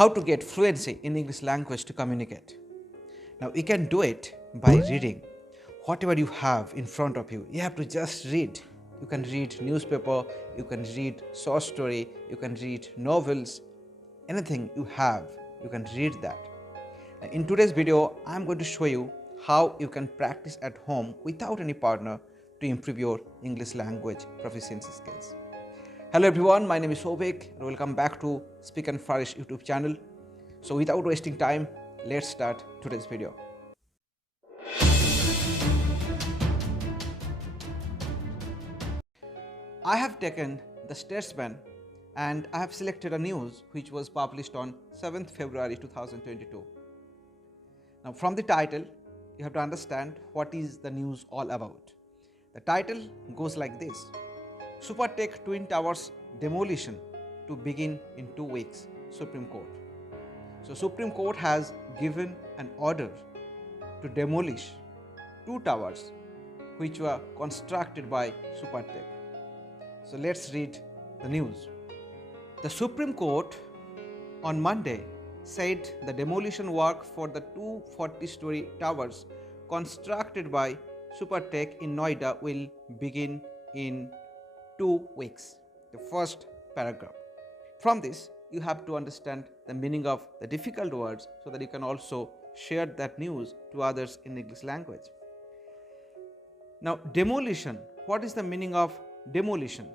how to get fluency in English language to communicate. Now you can do it by reading whatever you have in front of you. You have to just read. You can read newspaper, you can read short story, you can read novels, anything you have, you can read that. Now, in today's video, I'm going to show you how you can practice at home without any partner to improve your English language proficiency skills. Hello everyone, my name is Sobek and welcome back to Speak and Flourish YouTube channel. So without wasting time, let's start today's video. I have taken the Statesman and I have selected a news which was published on 7th February 2022. Now from the title, you have to understand what is the news all about. The title goes like this: Super Tech Twin Towers demolition to begin in 2 weeks, Supreme Court. So Supreme Court has given an order to demolish 2 towers which were constructed by Super Tech. So let's read the news. The Supreme Court on Monday said the demolition work for the 2 40-story towers constructed by Super Tech in Noida will begin in 2 weeks. The first paragraph. From this, you have to understand the meaning of the difficult words so that you can also share that news to others in English language. Now, demolition. What is the meaning of demolition?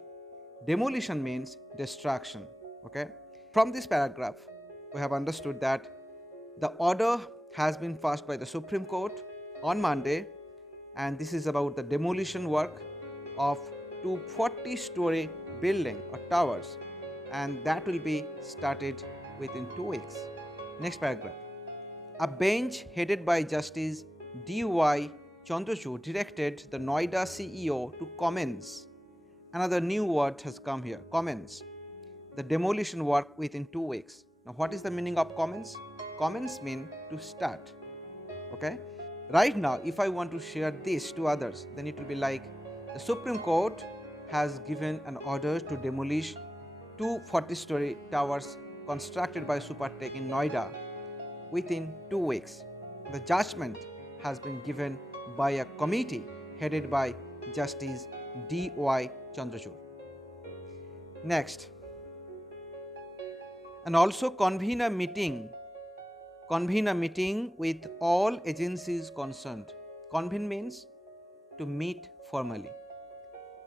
Demolition means destruction. Okay. From this paragraph, we have understood that the order has been passed by the Supreme Court on Monday, and this is about the demolition work of 2 40-story building or towers, and that will be started within 2 weeks. Next paragraph. A bench headed by Justice D.Y. Chandrachud directed the Noida CEO to commence. Another new word has come here, commence. The demolition work within 2 weeks. Now what is the meaning of commence? Commence mean to start. Okay. Right now, if I want to share this to others, then it will be like the Supreme Court has given an order to demolish 2 40-story towers constructed by Super Tech in Noida within 2 weeks. The judgment has been given by a committee headed by Justice D.Y. Chandrachud. Next. And also convener meeting with all agencies concerned. Convene means to meet formally.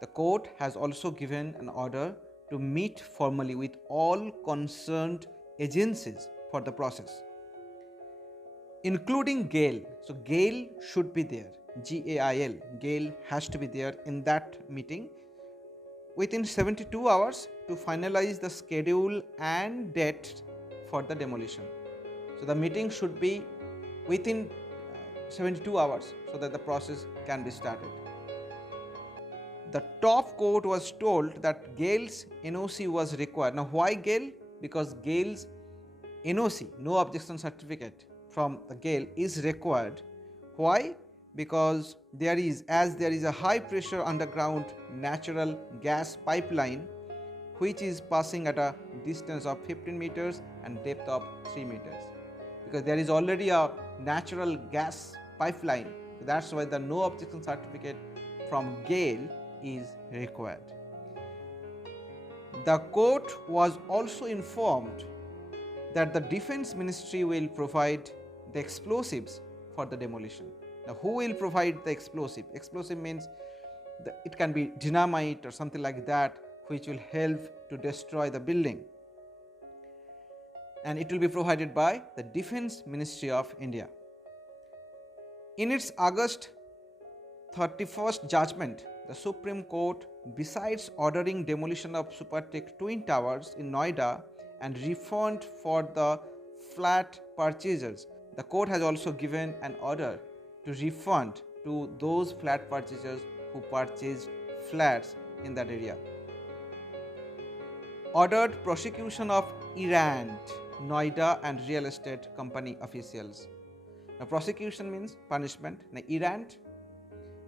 The court has also given an order to meet formally with all concerned agencies for the process, including GAIL. So GAIL should be there, GAIL. GAIL has to be there in that meeting within 72 hours to finalize the schedule and date for the demolition. So the meeting should be within 72 hours so that the process can be started. The top court was told that GAIL's NOC was required. Now why GAIL? Because GAIL's NOC, no objection certificate from the GAIL, is required. Why? Because there is a high pressure underground natural gas pipeline which is passing at a distance of 15 meters and depth of 3 meters. Because there is already a natural gas pipeline, so that's why the no objection certificate from GAIL is required. The court was also informed that the Defense Ministry will provide the explosives for the demolition. Now, who will provide the explosive? Explosive means it can be dynamite or something like that, which will help to destroy the building. And it will be provided by the Defense Ministry of India. In its August 31st judgment, the Supreme Court, besides ordering demolition of Super Tech Twin Towers in Noida and refund for the flat purchasers, the court has also given an order to refund to those flat purchasers who purchased flats in that area. Ordered prosecution of Iran, Noida and real estate company officials. Now prosecution means punishment. Now Iran,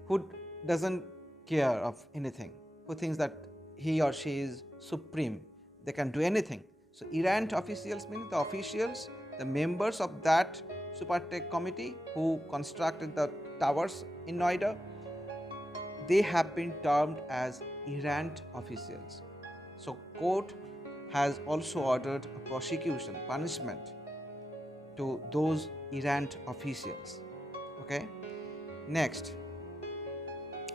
who doesn't care of anything, who thinks that he or she is supreme, they can do anything. So errant officials means the officials, the members of that Supertech committee who constructed the towers in Noida, they have been termed as errant officials. So court has also ordered a prosecution, punishment to those errant officials. Okay. Next,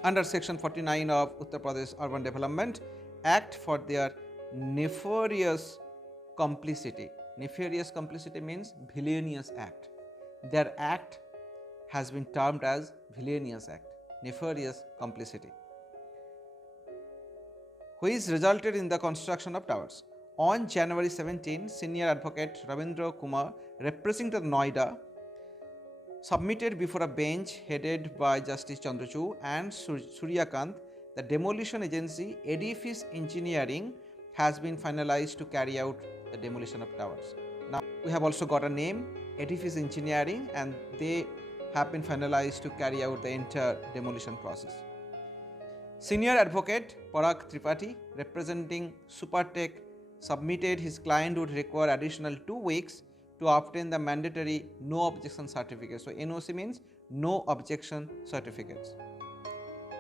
under section 49 of Uttar Pradesh Urban Development Act for their nefarious complicity. Nefarious complicity means villainous act. Their act has been termed as villainous act, nefarious complicity, which resulted in the construction of towers. On January 17, senior advocate Ravindra Kumar, representing Noida, submitted before a bench headed by Justice Chandrachud and Suryakant. The demolition agency Edifice Engineering has been finalized to carry out the demolition of towers. Now we have also got a name, Edifice Engineering, and they have been finalized to carry out the entire demolition process. Senior advocate Parag Tripathi, representing Supertech, submitted his client would require additional 2 weeks to obtain the mandatory no objection certificate. So NOC means no objection certificates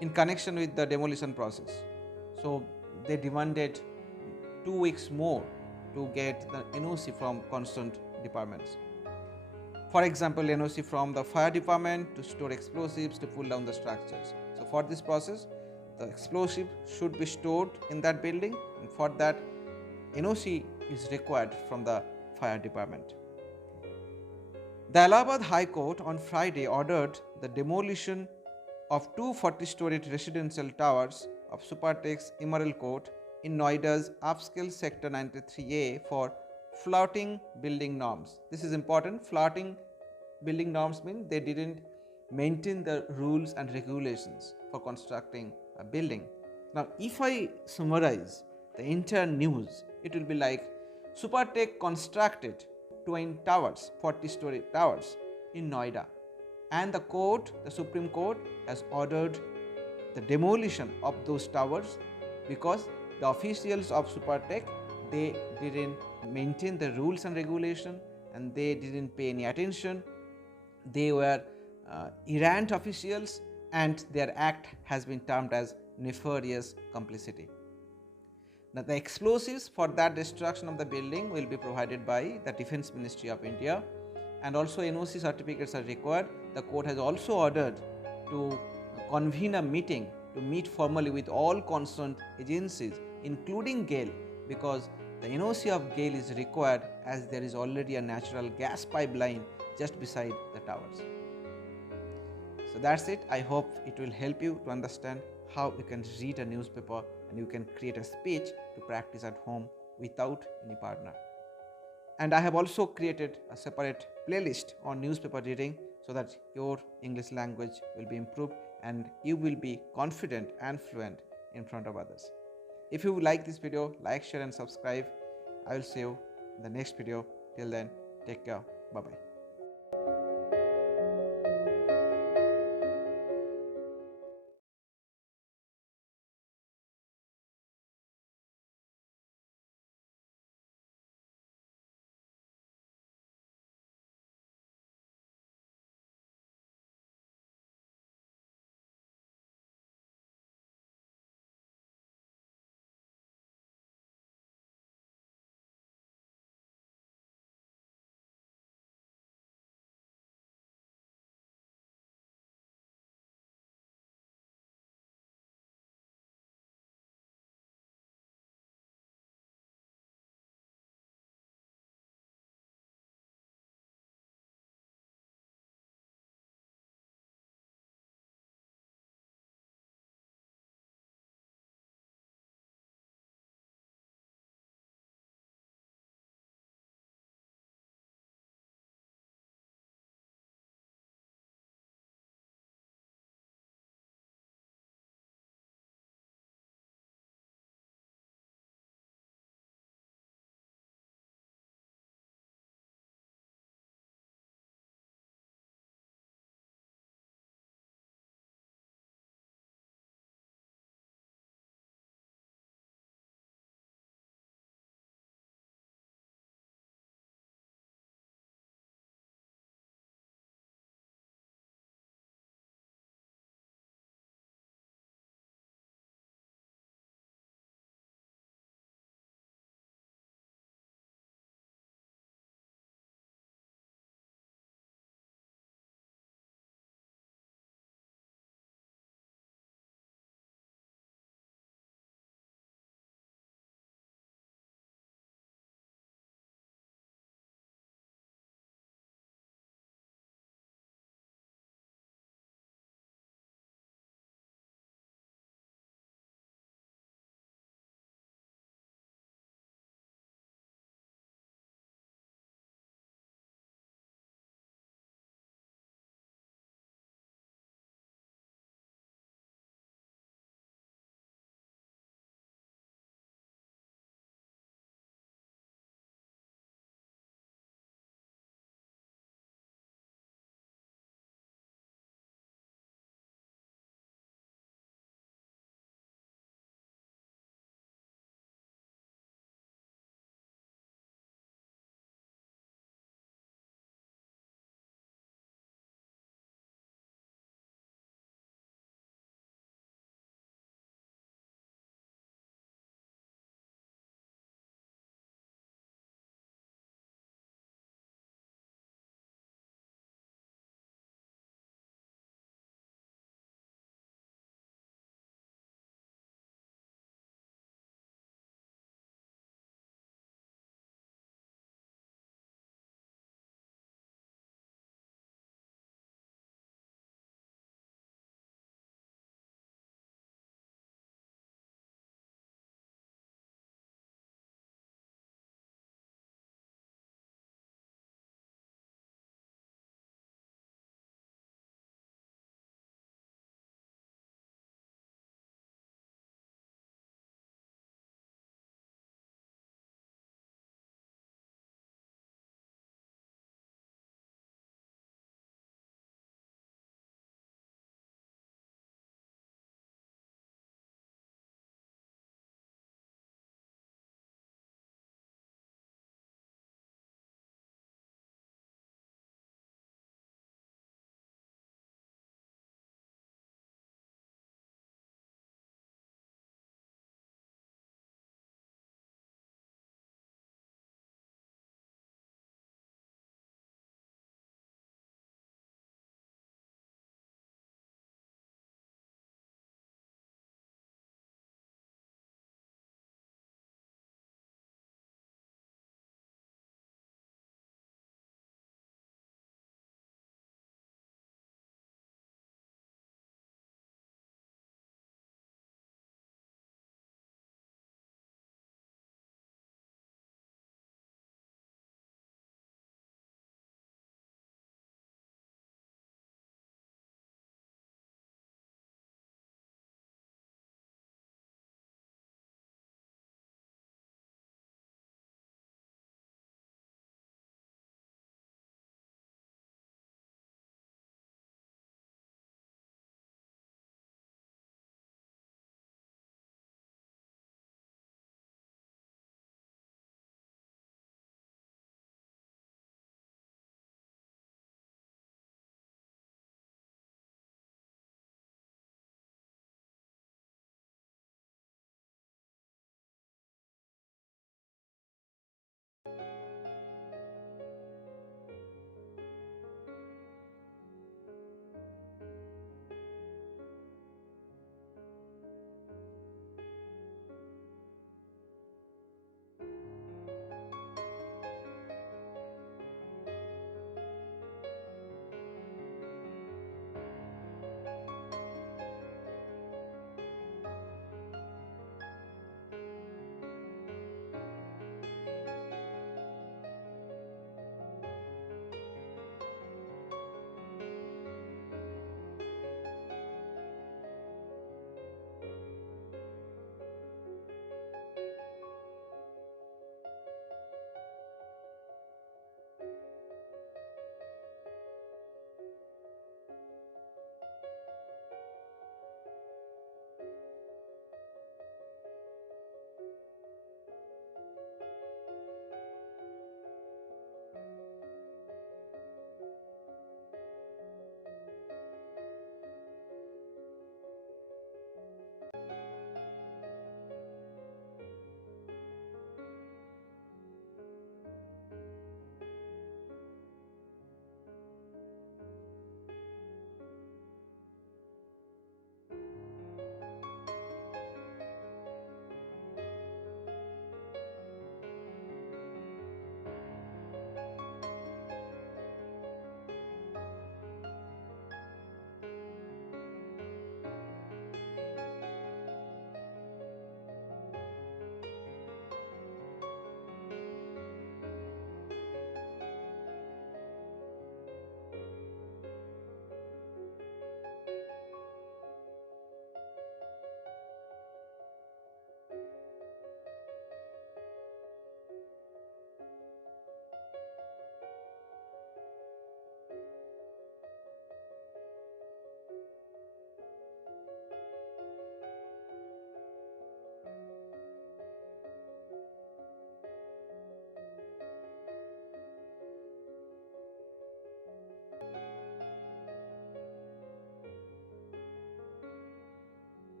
in connection with the demolition process. So they demanded 2 weeks more to get the NOC from concerned departments. For example, NOC from the fire department to store explosives to pull down the structures. So for this process, the explosive should be stored in that building, and for that NOC is required from the fire department. The Allahabad High Court on Friday ordered the demolition of 2 40-storied residential towers of Supertech's Emerald Court in Noida's upscale sector 93A for flouting building norms. This is important. Flouting building norms means they didn't maintain the rules and regulations for constructing a building. Now, if I summarize the entire news, it will be like Supertech constructed twin towers, 40-story towers in Noida, and the court, the Supreme Court, has ordered the demolition of those towers because the officials of Supertech, they didn't maintain the rules and regulation and they didn't pay any attention. They were errant officials and their act has been termed as nefarious complicity. Now, the explosives for that destruction of the building will be provided by the Defence Ministry of India, and also NOC certificates are required. The court has also ordered to convene a meeting to meet formally with all concerned agencies, including GAIL, because the NOC of GAIL is required as there is already a natural gas pipeline just beside the towers. So that's it. I hope it will help you to understand how you can read a newspaper and you can create a speech to practice at home without any partner. And I have also created a separate playlist on newspaper reading so that your English language will be improved and you will be confident and fluent in front of others. If you like this video, like, share and subscribe. I will see you in the next video. Till then, take care. Bye-bye.